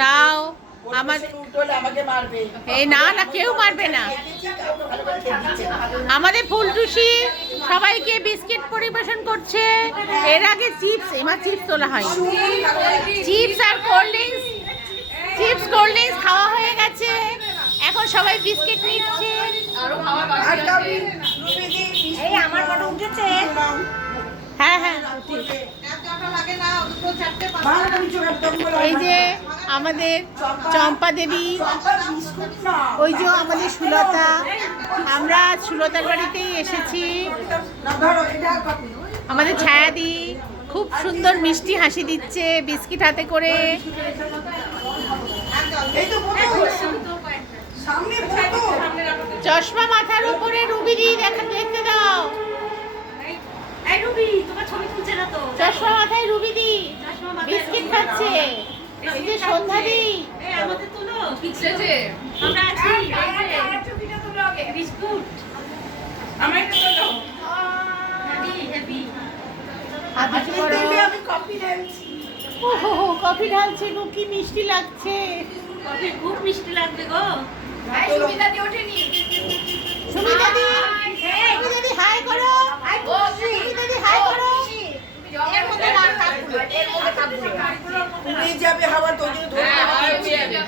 নাও না না কেউ মারবে না। আমাদের ফুলটুসি সবাইকে বিস্কিট পরিবেশন করছে। এর আগে চিপস, এবার চিপস তোলা হয়, চিপস আর কোল্ড ড্রিঙ্কস খাওয়া হয়ে গেছে। এখন সবাই বিস্কিট নিচ্ছে। হ্যাঁ হ্যাঁ, এই যে আমাদের চম্পা দেবী, ওই যে আমাদের সুলতা, আমরা সুলতার বাড়িতেই এসেছি। আমাদের ছায়াদি খুব সুন্দর মিষ্টি হাসি দিচ্ছে বিস্কিট হাতে করে। চশমা মাথার উপরে রুবিদি দেখতে দাও। চশমা মাথায় রুবিদি বিস্কিট খাচ্ছে। এই যে সন্ধ্যাদি, কফি ঢালছে গো, কি মিষ্টি লাগছে। খুব মিষ্টি লাগবে গো। সুমিতা দি হাই করো। সুমিতা দি হাই করো।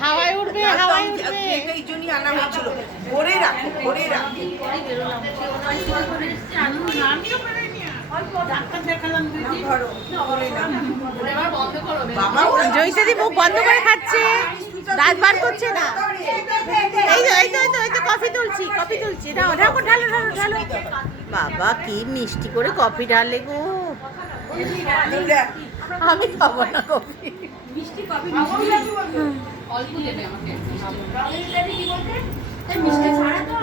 হাওয়ায় উঠবে, হাওয়ায় উঠবে। এই জন্যই আনা হয়েছিল। করে রাখো, করে রাখো। জয়িতাদি মুখ বন্ধ করে খাচ্ছে, দাঁত বার করছে না। এই তো কফি তুলছি। দাও, ঢালো। বাবা কি মিষ্টি করে কফি ঢালে গো। আমি খাবো না কফি। মিষ্টি কফি অল্প দেবে আমাকে।